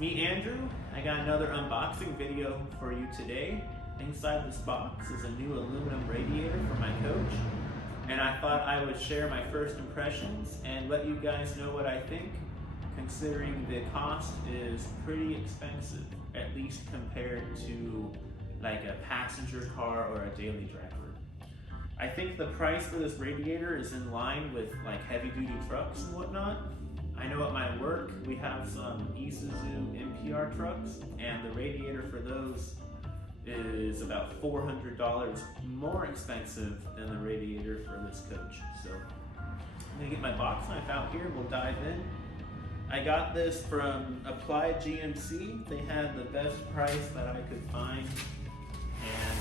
me, Andrew. I got another unboxing video for you today. Inside this box is a new aluminum radiator for my coach, and I thought I would share my first impressions and let you guys know what I think, considering the cost is pretty expensive, at least compared to like a passenger car or a daily driver. I think the price for this radiator is in line with like heavy duty trucks and whatnot. I know at my work we have some Isuzu MPR trucks, and the radiator for those is about $400 more expensive than the radiator for this coach. So I'm gonna get my box knife out here and we'll dive in. I got this from Applied GMC. They had the best price that I could find. And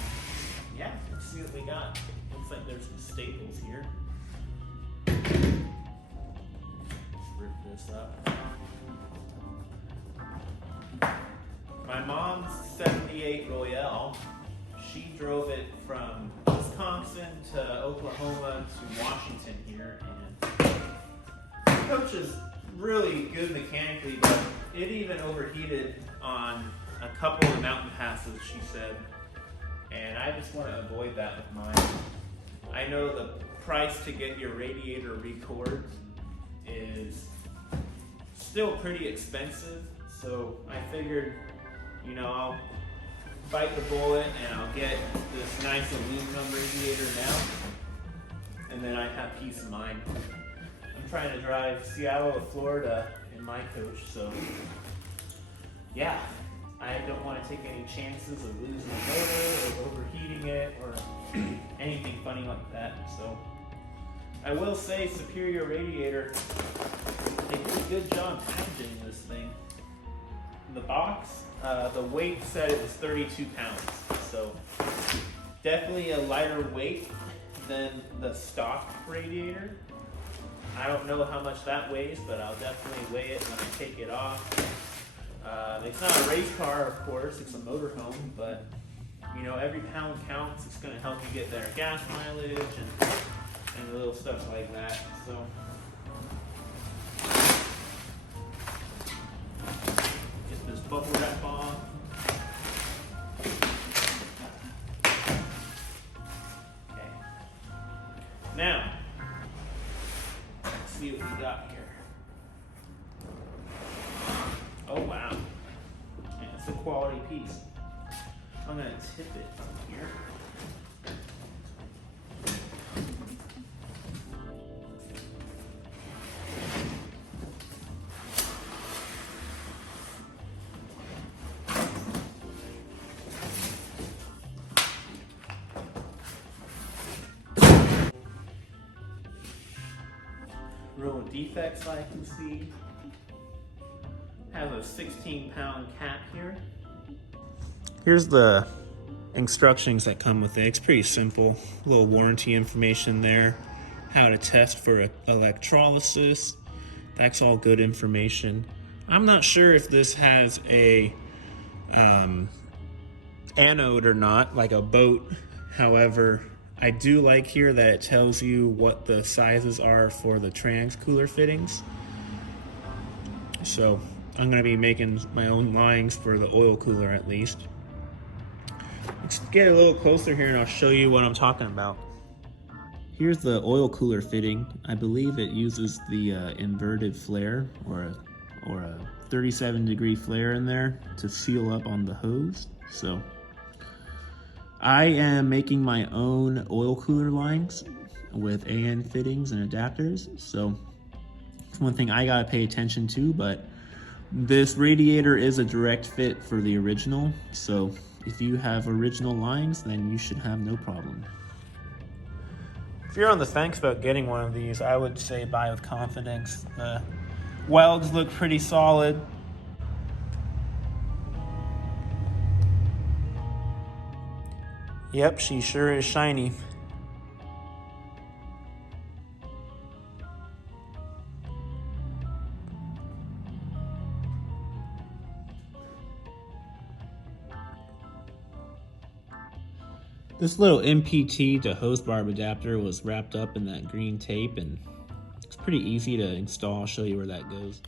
yeah, let's see what we got. Looks like there's some staples here. Rip this up. My mom's 78 Royale. She drove it from Wisconsin to Oklahoma to Washington here, and the coach is really good mechanically, but it even overheated on a couple of mountain passes, she said, and I just want to avoid that with mine. I know the price to get your radiator record is still pretty expensive, so I figured, you know, I'll bite the bullet and I'll get this nice aluminum radiator now, and then I have peace of mind. I'm trying to drive Seattle to Florida in my coach, so yeah, I don't want to take any chances of losing the motor or overheating it or anything funny like that. So I will say Superior Radiator, they did a good job packaging this thing. The box, the weight said it was 32 pounds, so definitely a lighter weight than the stock radiator. I don't know how much that weighs, but I'll definitely weigh it when I take it off. It's not a race car, of course, it's a motorhome, but you know, every pound counts. It's going to help you get better gas mileage and little stuff like that. So get this bubble wrap off. Okay. Now, let's see what we got here. Oh wow, yeah, it's a quality piece. I'm gonna tip it here. Real defects I can see. Has a 16-pound cap here. Here's the instructions that come with it. It's pretty simple. A little warranty information there. How to test for electrolysis. That's all good information. I'm not sure if this has a anode or not, like a boat. However, I do like here that it tells you what the sizes are for the trans cooler fittings. So I'm going to be making my own lines for the oil cooler at least. Let's get a little closer here and I'll show you what I'm talking about. Here's the oil cooler fitting. I believe it uses the inverted flare or a 37-degree flare in there to seal up on the hose. So I am making my own oil cooler lines with AN fittings and adapters. So it's one thing I gotta pay attention to, but this radiator is a direct fit for the original, so if you have original lines, then you should have no problem. If you're on the fence about getting one of these, I would say buy with confidence. The welds look pretty solid. Yep, she sure is shiny. This little MPT to hose barb adapter was wrapped up in that green tape, and it's pretty easy to install. I'll show you where that goes.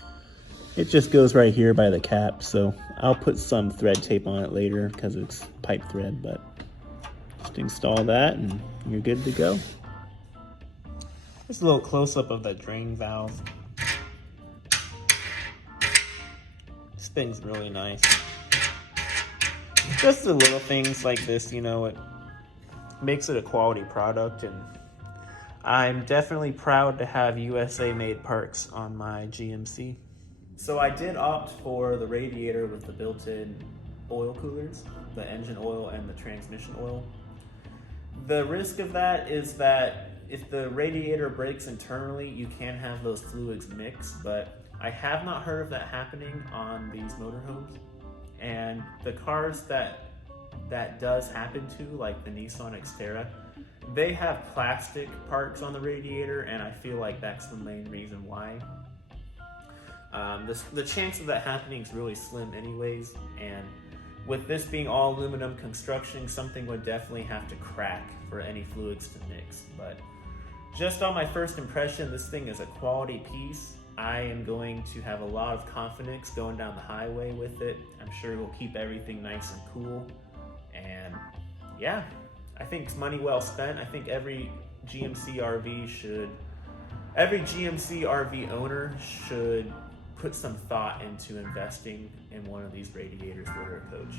It just goes right here by the cap, so I'll put some thread tape on it later because it's pipe thread, but just install that and you're good to go. Just a little close-up of the drain valve. This thing's really nice. Just the little things like this, you know, it makes it a quality product, and I'm definitely proud to have USA made parts on my GMC. So I did opt for the radiator with the built-in oil coolers, the engine oil and the transmission oil. The risk of that is that if the radiator breaks internally, you can have those fluids mix, but I have not heard of that happening on these motorhomes. And the cars that does happen to, like the Nissan Xterra, they have plastic parts on the radiator, and I feel like that's the main reason why. The chance of that happening is really slim anyways, and with this being all aluminum construction, something would definitely have to crack for any fluids to mix. But just on my first impression, this thing is a quality piece. I am going to have a lot of confidence going down the highway with it. I'm sure it will keep everything nice and cool. And yeah, I think it's money well spent. I think every GMC RV owner should put some thought into investing in one of these radiators for their coach.